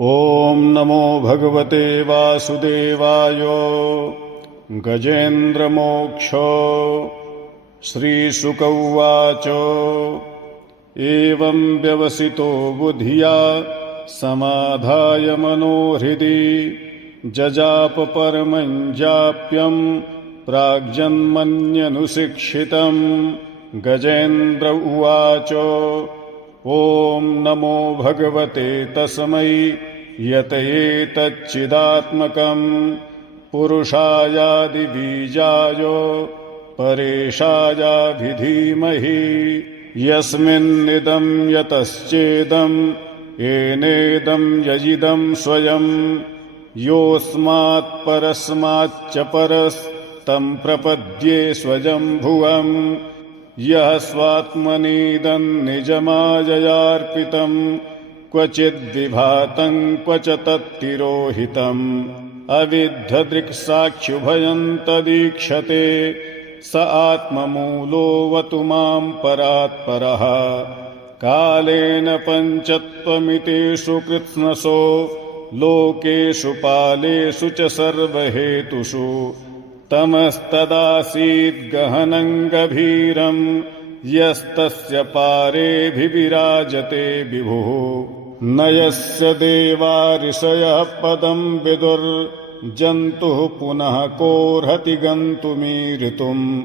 ॐ नमो भगवते वासुदेवाय। गजेन्द्रमोक्षो। श्रीशुक उवाच। एवं व्यवसितो बुद्धिया समाधाय मनोहृदि जजाप परमं जाप्यं प्राग्जन्मन्यनुशिक्षितम्। गजेन्द्र उवाच। ॐ नमो भगवते तस्मै यत एतच्चिदात्मकम् पुरुषायादिबीजाय परेशायाभिधीमहि। यस्मिन्निदं यतश्चेदं येनेदं यजिदं स्वयं योऽस्मात् परस्माच्च परस्तं प्रपद्ये स्वयंभुवम्। यः स्वात्मनीदं निजमाययार्पितं क्वचिद्विभातं क्व च तत्तिरोहितम् अविद्धदृक्साक्षिभयं तदीक्षते स आत्ममूलोऽवतु मां परात्परः। कालेन पञ्चत्वमितेषु कृत्स्नसो लोकेषु पालेषु च सर्वहेतुषु तमस्तदासीद् गहनं गभीरं यस्तस्य पारेऽभिविराजते विभुः। न यस्य देवा ऋषयः पदं विदुर्जन्तुः पुनः कोऽर्हति गन्तुमीरितुम्।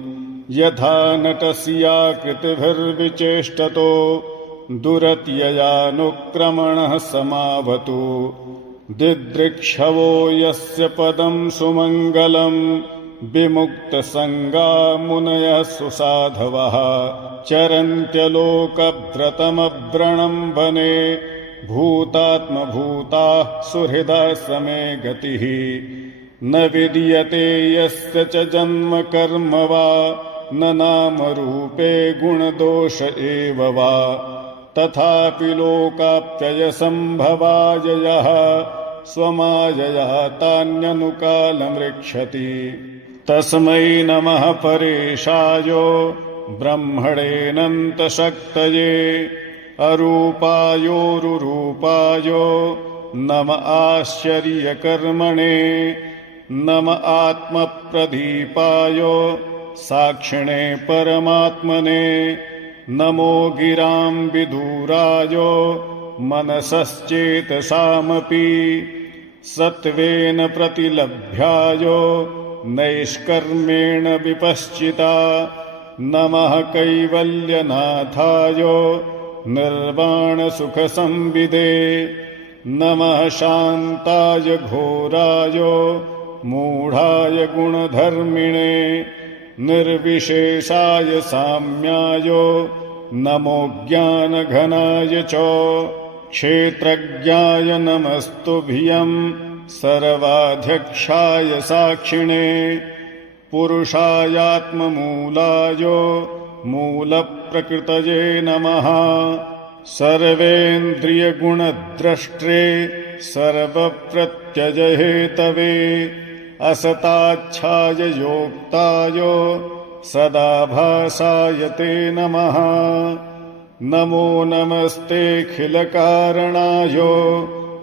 यथा नटस्याकृतिभिर्विचेष्टतो दुरत्ययानुक्रमणः समावतु। दिदृक्षवो यस्य पदं सुमङ्गलम् विमुक्तसङ्गा मुनयः सुसाधवः चरन्त्यलोकभ्रतमव्रणं वने भूतात्मभूताः सुहृदः समे गतिः। न विद्यते यस्य च जन्म कर्म वा न नामरूपे गुणदोष एव वा तथापि लोकाप्ययसम्भवाय यः स्वमायया तान्यनुकालमृक्षति। तस्मै नमः परेशाय ब्रह्मणेऽनन्तशक्तये अरूपायोरुरूपाय नम आश्चर्यकर्मणे। नम आत्मप्रदीपाय साक्षिणे परमात्मने। नमो गिरां विदूराय मनसश्चेतसामपि सत्त्वेन प्रतिलभ्याय नैष्कर्मेण विपश्चिता। नमः कैवल्यनाथाय निर्वाणसुखसंविदे। नमः शान्ताय घोराय मूढाय गुणधर्मिणे। निर्विशेषाय साम्याय नमो ज्ञानघनाय च। क्षेत्रज्ञाय नमस्तुभ्यं सर्वाध्यक्षाय साक्षिणे। पुरुषायात्ममूलाय मूलप्रकृतये नमः। सर्वेन्द्रियगुणद्रष्ट्रे सर्वप्रत्ययहेतवे असताच्छाय योक्ताय सदाभासाय ते नमः। नमो नमस्तेऽखिलकारणाय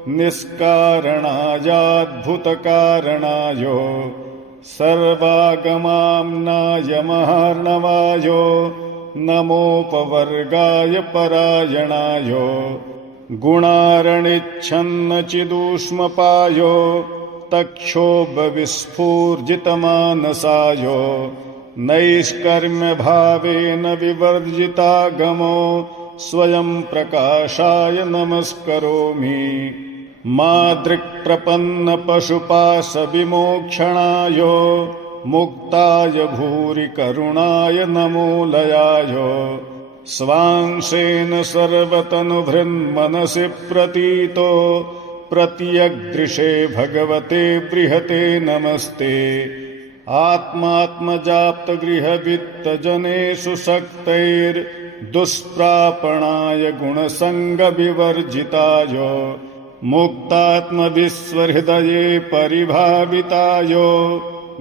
निष्कारणायाद्भुतकारणाय सर्वागमाम्नाय महार्णवाय नमोपवर्गाय परायणाय गुणारणिच्छन्नचिदूष्मपाय तक्षोभविस्फूर्जितमानसाय नैष्कर्म्यभावेन विवर्जितागमो स्वयं प्रकाशाय नमस्करोमि। मादृक्प्रपन्नपशुपाशविमोक्षणाय मुक्ताय भूरि करुणाय नमो लयाय। स्वांशेन सर्वतनुभृन्मनसि प्रतीतो प्रत्यग्दृशे भगवते बृहते नमस्ते। आत्मात्मजाप्तगृहवित्तजनेषु शक्तैर्दुष्प्रापणाय गुणसङ्गविवर्जिताय मुक्तात्मविश्वहृदये परिभाविताय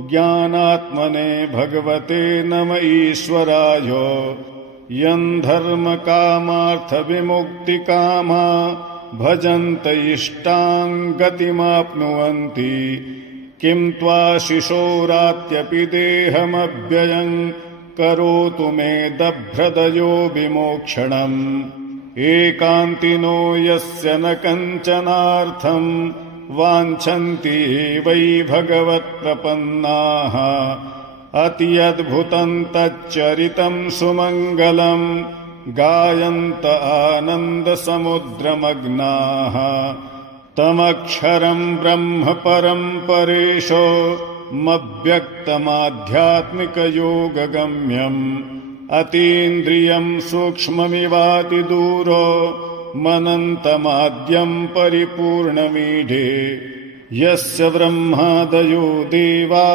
ज्ञानात्मने भगवते नम ईश्वराय। यं धर्मकामार्थविमुक्तिकामा भजन्त इष्टां गतिमाप्नुवन्ति। किं त्वाशिशोरात्यपि देहमव्ययं करोतु मे दभ्रदयो विमोक्षणम्। एकान्तिनो यस्य न कञ्चनार्थं वाञ्छन्ति वै भगवत्प्रपन्नाः। अति अद्भुतं तच्चरितं सुमङ्गलं गायन्त आनन्दसमुद्रमग्नाः। तमक्षरं ब्रह्म परं परेशो मव्यक्तमाध्यात्मिकयोगगम्यम्। अतीन्द्रियं सूक्ष्ममिवातिदूरो मनन्तमाद्यं परिपूर्णमीढे। यस्य ब्रह्मादयो देवा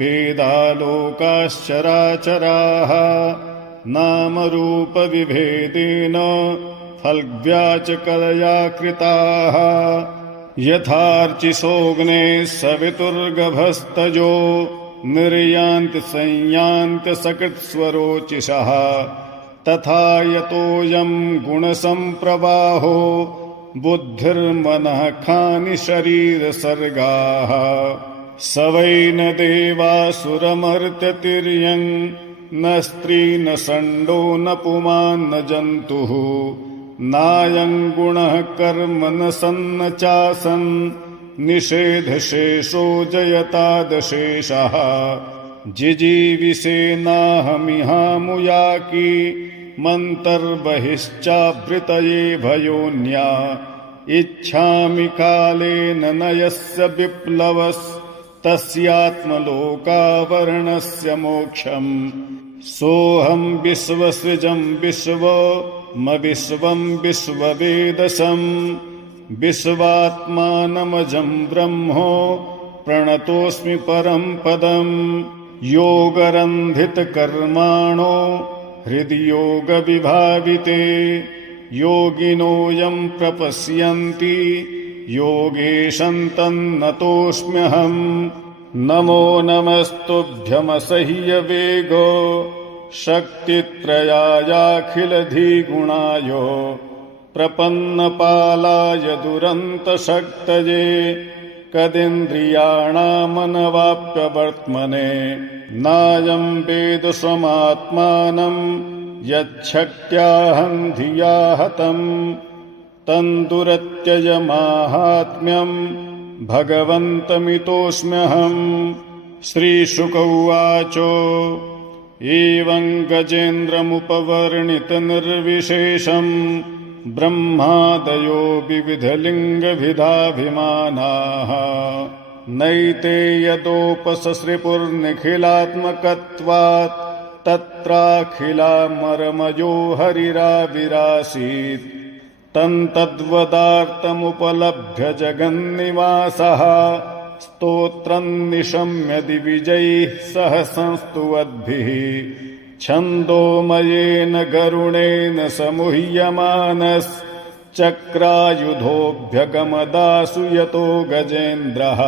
वेदालोकाश्चराचराः नामरूपविभेदेन फल्व्याचकलया कृताः। यथार्चिसोऽग्ने सवितुर्गभस्तजो निर्यान्ति संयान्ति सकृत्स्वरोचिषः। तथा यतोऽयं गुणसम्प्रवाहो बुद्धिर्मनः खानि शरीरसर्गाः। स वै न देवासुरमर्त्यतिर्यं न स्त्री न षण्डो न पुमान् न जन्तुः। नायं गुणः कर्म न सन्न चासन् निषेधशेषो जयतादशेषः। जिजीविषेनाहमिहामुयाकी मन्तर्बहिश्चावृतये भयोन्या। इच्छामि कालेन न यस्य विप्लवस्तस्यात्मलोकावरणस्य मोक्षम्। सोऽहं विश्वसृजं विश्वमविश्वं विश्ववेदसं। विश्वात्मानमजं ब्रह्मो प्रणतोऽस्मि परं पदम्। योगरन्धितकर्माणो हृदि योगविभाविते योगिनो यं प्रपश्यन्ति योगेशं तन्नतोऽस्म्यहम्। नमो नमस्तुभ्यमसह्यवेगो शक्तित्रयायाखिलधिगुणाय प्रपन्नपालाय दुरन्तशक्तये कदिन्द्रियाणामनवाप्यवर्त्मने। नायं वेद स्वमात्मानं यच्छक्त्याहं धिया हतम् तन्दुरत्ययमाहात्म्यं भगवन्तमितोऽस्म्यहम्। श्रीशुक उवाच एवं गजेन्द्रमुपवर्णितनिर्विशेषम् ब्रह्मादयो विविधलिङ्गभिधाभिमानाः। नैते यदोपससृपुर्निखिलात्मकत्वात् तत्राखिलामरमयो हरिराविरासीत्। तन्तद्वदार्तमुपलभ्य जगन्निवासः स्तोत्रं निशम्य दिविजैः सह संस्तुवद्भिः। छन्दोमयेन गरुणेन समुह्यमानश्चक्रायुधोऽभ्यगमदासु यतो गजेन्द्रः।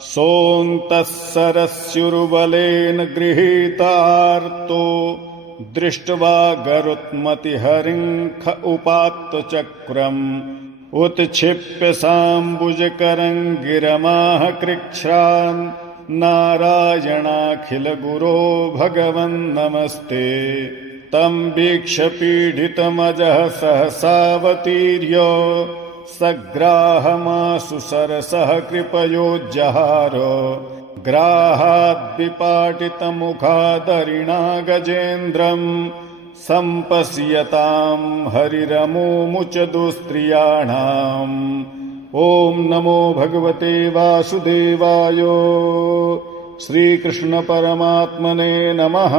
सोऽन्तः सरस्युर्बलेन गृहीतार्तो दृष्ट्वा गरुत्मतिहरिं ख उपात्तचक्रम्। उत्क्षिप्य साम्बुजकरं गिरमाह कृच्छ्रान् नारायणाखिलगुरो भगवन् नमस्ते। तं वीक्ष्य पीडितमजः सहसावतीर्य सग्राहमाशु सरसः कृपयोज्जहार। ग्राहाद्विपाटितमुखादरिणा गजेन्द्रम् सम्पश्यतां हरिरमुमुच दुस्त्रियाणाम्। ॐ नमो भगवते वासुदेवाय। श्रीकृष्ण परमात्मने नमः।